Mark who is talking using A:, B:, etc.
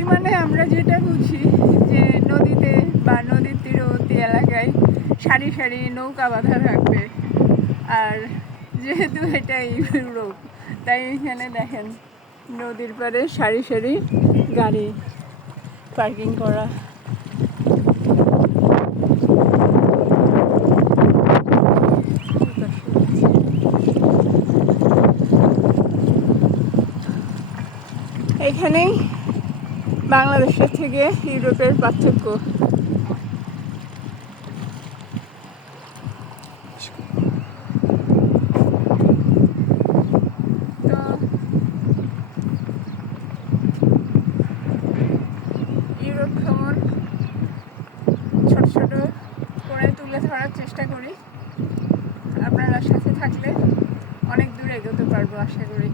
A: নদী মানে আমরা যেটা বুঝি যে নদীতে বা নদীর তীরবর্তী এলাকায় সারি সারি নৌকা বাঁধা থাকবে। আর যেহেতু এটা ইউরোপ, তাই এখানে দেখেন নদীর পাড়ে সারি সারি গাড়ি পার্কিং করা। এখানেই বাংলাদেশের থেকে ইউরোপের পার্থক্য। ইউরোপ ভ্রমণ ছোট ছোট করে তুলে ধরার চেষ্টা করি। আপনারা সাথে থাকলে অনেক দূর এগোতে পারব, আশা করি।